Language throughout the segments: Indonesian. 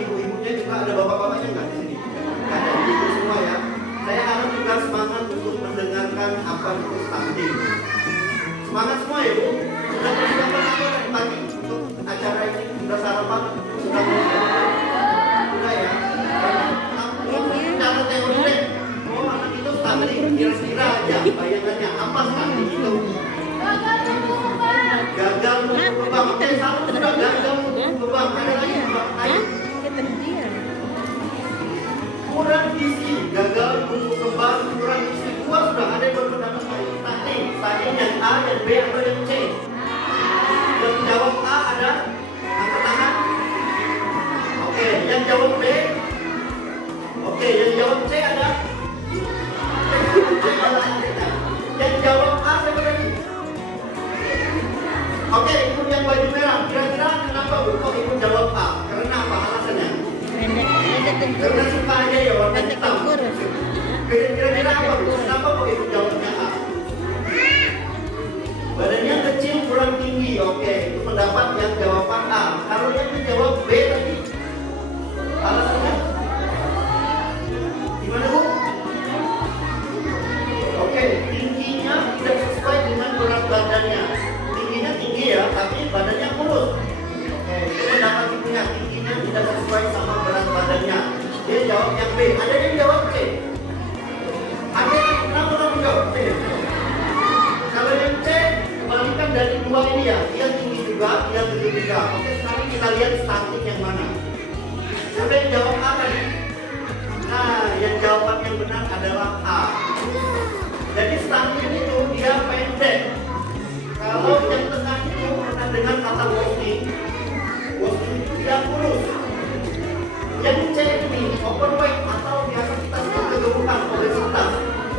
ibu-ibunya juga ada bapak-bapaknya nggak di sini? Ada ibu semua ya. Saya harap juga semangat untuk mendengarkan apa itu stunting. Semangat semua ya Bu. Sudah persiapan apa tadi pagi untuk acara ini? Sudah sarapan? Sudah sudah ya. Cara teori deh. Oh anak itu stunting. Kira-kira aja bayangannya apa stunting itu? Gagal berkembang. Oke, satu sudah gagal berkembang. Ada lagi lain. Kurang gizi, gagal berkembang, kurang gizi. Dua sudah ada yang berpendapat lain. Stunting yang A dan B atau yang C. Yang jawab A ada angkat tangan. Oke, yang jawab B. Oke, yang jawab C ada. Yang jawab A siapa lagi? Oke, ikut yang baju merah. Kira-kira kenapa Bu kok ikut jawab A? Karena apa alasannya? Karena suka aja ya warna hitam. Kira-kira apa Bu? Kenapa kok ikut jawabnya A? Badannya kecil, kurang tinggi. Oke, itu pendapat yang jawaban A. Kalau yang menjawab B tadi, alasannya gimana Bu? Oke, tingginya tidak sesuai dengan berat badannya. Tingginya tinggi ya, tapi badannya kurus. Oke, itu pendapat ibunya, tingginya tidak sesuai sama berat badannya. Dia jawab yang B. Ada yang jawab C? Ada yang kenapa kamu jawab C? Kalau yang C, kebalikan dari dua ini ya. Dia tinggi juga, dia tinggi juga. Oke, sekarang kita lihat stunting yang mana. Siapa yang jawab A tadi? Nah, yang jawaban yang benar adalah A. Jadi stunting itu dia pendek. Kalau yang tengah itu pernah dengar kata wasting itu dia kurus. Yang C ini overweight atau biasa kita sebut kegemukan, obesitas.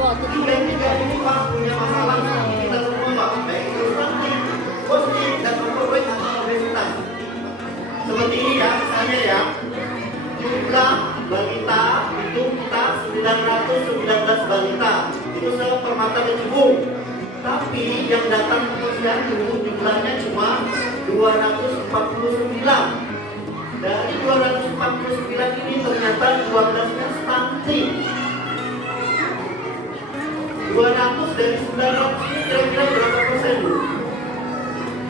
Tiga-tiga ini Pak punya masalah seperti kita semua Pak. Baik itu stunting, wasting, dan overweight atau obesitas. Seperti ini ya, misalnya ya. Jumlah balita itu kita 919 balita. Itu sepermata kecubung. Tapi yang datang ke posyandu jumlahnya cuma 249. Dari 249 ini ternyata 12-nya stunting. 200 dari 900 ini kira-kira berapa persen Bu?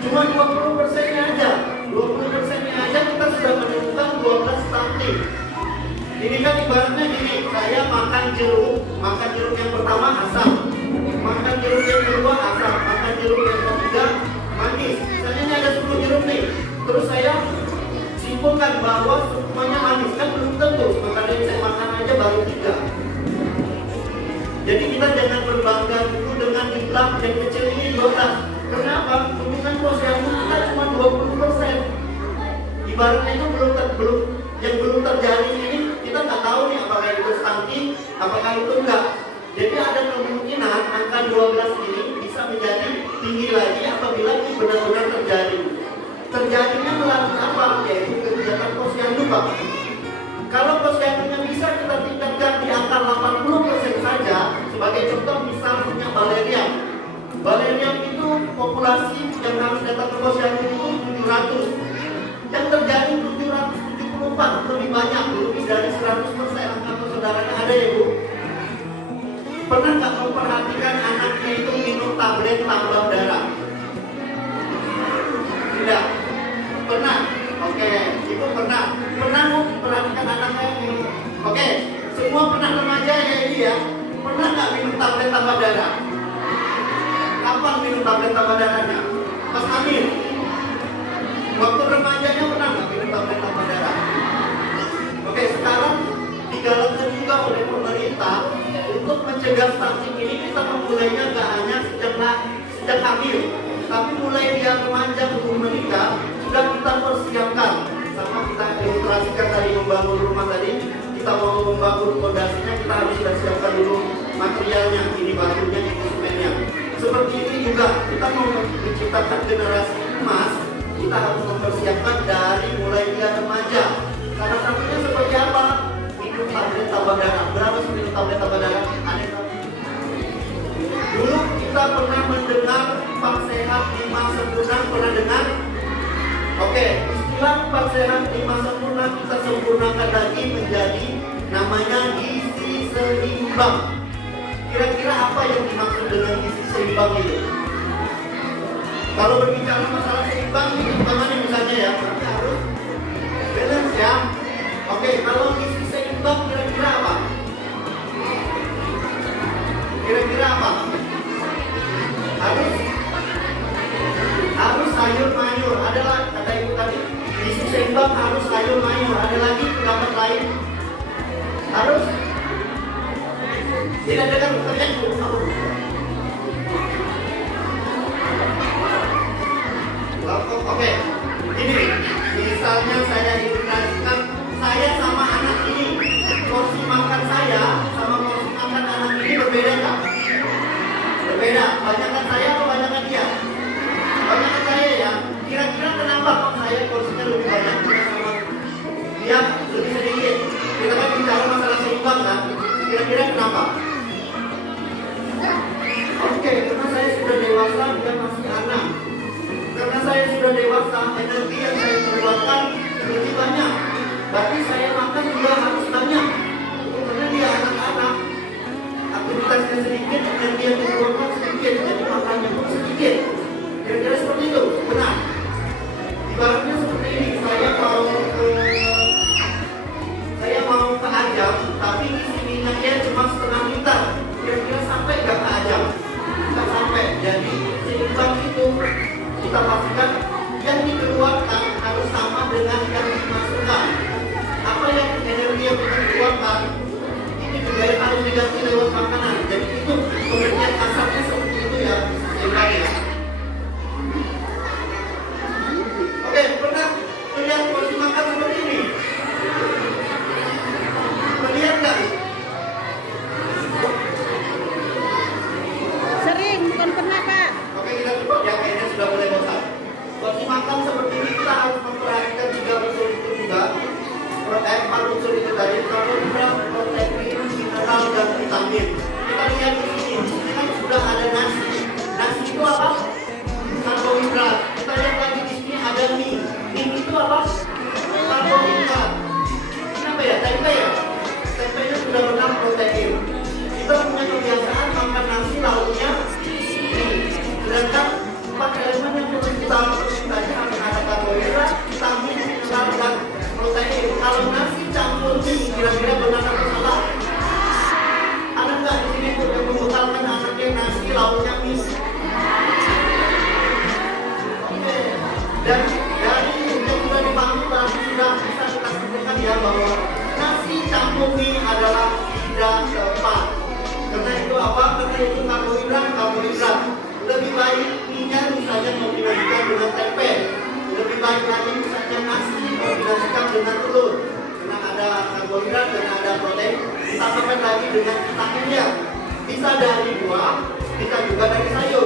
Cuma 20%-nya aja. 20%-nya aja kita sudah menemukan 12 stunting. Ini kan ibaratnya gini, saya makan jeruk yang pertama asam, makan jeruk yang kedua asam, makan jeruk yang ketiga manis. Misalnya ini ada 10 jeruk nih, terus saya simpulkan bahwa semuanya manis, kan belum tentu, makanya yang saya makan aja baru 3. Jadi kita jangan berbangga dulu dengan jumlah yang kecil ini 12. Kenapa? Hubungan posyandu kita cuma 20%. Ibaratnya itu belum terjadi ini, kita nggak tahu nih apakah itu stunting, apakah itu enggak. Jadi ada kemungkinan angka 12 ini bisa menjadi tinggi lagi apabila ini benar-benar terjadi. Terjadinya melalui apa? Yaitu kegiatan posyandu Pak. Kalau posyandunya bisa kita tingkatkan di angka 80% saja, sebagai contoh misalnya Baleriam. Baleriam itu populasi yang harus datang ke posyandu itu 700. Yang terjadi 774, lebih banyak, lebih dari 100% angka saudaranya ada ya Bu. Pernah nggak memperhatikan anaknya itu minum tablet tambah darah? Tidak? Pernah? Oke, itu pernah. Pernah memperhatikan anaknya minum? Oke, semua pernah remaja ya ini ya. Pernah nggak minum tablet tambah darah? Kapan minum tablet tambah darahnya? Pas hamil? Waktu remajanya pernah nggak minum tablet tambah darah? Oke, sekarang digalakkan juga oleh pemerintah untuk mencegah stunting ini. Kita memulainya nggak hanya sejak hamil, tapi mulai dia remaja belum menikah sudah kita persiapkan. Sama kita ilustrasikan tadi membangun rumah tadi, kita mau membangun fondasinya, kita harus sudah siapkan dulu materialnya, ini batunya, ini semennya. Seperti ini juga kita mau menciptakan generasi emas. Kita harus mempersiapkan dari mulai dia remaja. Salah satunya seperti apa? Minum tablet tambah darah. Berapa sih minum tablet tambah darah? Ada yang tahu? Dulu kita pernah mendengar 4 sehat 5 sempurna. Pernah dengar? Oke, istilah 4 sehat 5 sempurna kita sempurnakan seimbang. Kira-kira apa yang dimaksud dengan gizi seimbang itu? Kalau berbicara masalah seimbang, itu bagaimana misalnya ya? Berarti harus balance ya. Oke, kalau gizi seimbang kira-kira apa? Kira-kira apa? Harus sayur mayur. Adalah kata ibu tadi. Gizi seimbang harus sayur mayur. Ada lagi pendapat lain? Harus tidak ada pertanyaan itu. Oke, ini misalnya saya ilustrasikan saya sama anak ini, porsi makan saya sama porsi makan anak ini berbeda nggak? Berbeda. Banyakan saya atau banyakan dia? Banyakan saya ya. Kira-kira kenapa kok saya porsinya lebih banyak sama dia lebih sedikit? Kita kan bicara masalah seimbang kan? Kira-kira kenapa? Oke, karena saya sudah dewasa, dia masih anak. Karena saya sudah dewasa, energi yang saya keluarkan lebih banyak. Berarti saya makan juga harus banyak. Karena dia anak-anak, aktivitasnya sedikit, energi yang dikeluarkan sedikit, jadi makannya pun sedikit. Kira-kira seperti itu, benar. Ibaratnya seperti ini, saya mau ke Ajam, tapi isi minyaknya cuma setengah liter. Kira-kira sampai nggak ke Ajam? Nggak sampai. Jadi seimbang itu kita pastikan yang dikeluarkan harus sama dengan yang dimasukkan. Apa yang energi yang kita keluarkan ini juga yang harus diganti lewat makanan. Jadi itu pengertian kasarnya seperti itu ya, seimbang ya. Oke, pernah melihat porsi makan seperti ini? Melihat nggak? Sering, bukan pernah Pak. Oke, kita coba ya, kayaknya sudah mulai bosan. Porsi makan seperti ini kita harus memperhatikan 3 unsur itu juga. Protein 4 unsur itu tadi, karbohidrat, protein, mineral, dan vitamin. Kita lihat di sini, di sini kan sudah ada nasi. Nasi itu apa? Karbohidrat. Kita lihat lagi di sini ada mie. Mie itu apa? Karbohidrat. Ini apa ya? Tempe ya? Tempenya sudah benar protein. Kita punya kebiasaan makan nasi lauknya mie. Sedangkan 4 elemen yang perlu kita masukkan tadi akan ada karbohidrat, vitamin, mineral, dan protein. Kalau nasi campur mie, kira-kira benar atau salah? Ada nggak di sini tuh yang membekalkan anaknya nasi lauknya mie? Oke. Dan dari yang sudah dibangun tadi sudah bisa kita sampaikan ya bahwa nasi campur mie adalah tidak tepat. Karena itu apa? Karena itu karbohidrat. Lebih baik minyak misalnya kombinasikan dengan tempe. Lebih baik lagi misalnya nasi kombinasikan dengan telur. Karena ada karbohidrat dan ada protein. Ditambahkan lagi dengan vitaminnya. Bisa dari buah, bisa juga dari sayur.